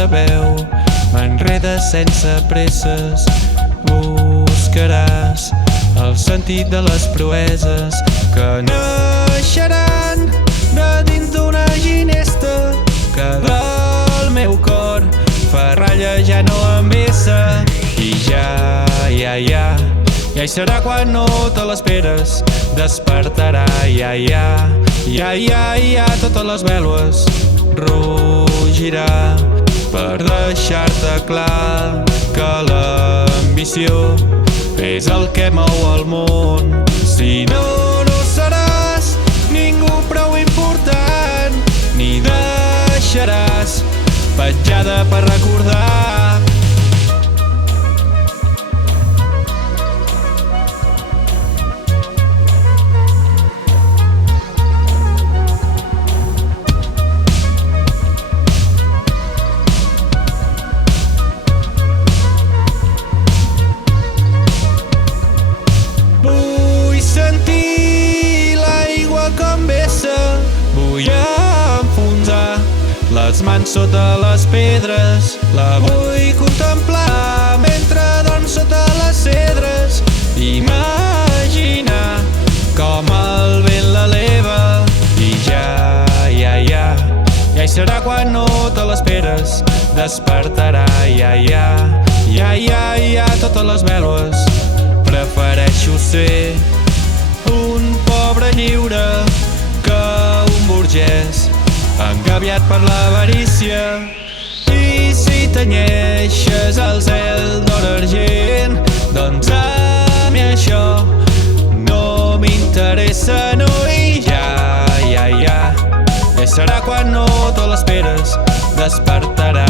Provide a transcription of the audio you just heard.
sa veu m'enreda sense presses. Buscaràs el sentit de les proeses que naixeran de dins d'una ginesta que del meu cor fa ratlla ja no em vessa. I ja hi serà quan no te l'esperes, despertarà, totes les vèlues rugirà per deixar-te clar que l'ambició és el que mou el món. Si no, no seràs ningú prou important, ni deixaràs petjada per recordar. Sentir l'aigua com vessa, vull enfonsar les mans sota les pedres, la vull contemplar mentre dorm sota les cedres, imaginar com el vent l'eleva. I ja hi serà quan no te l'esperes, despertarà, totes les vèlues. Prefereixo ser un pobre lliure que un burgès engabiat per l'avarícia. I si tenyeixes el cel d'or argent, doncs a mi això no m'interessa, no. I ja serà quan no te l'esperes, despertarà,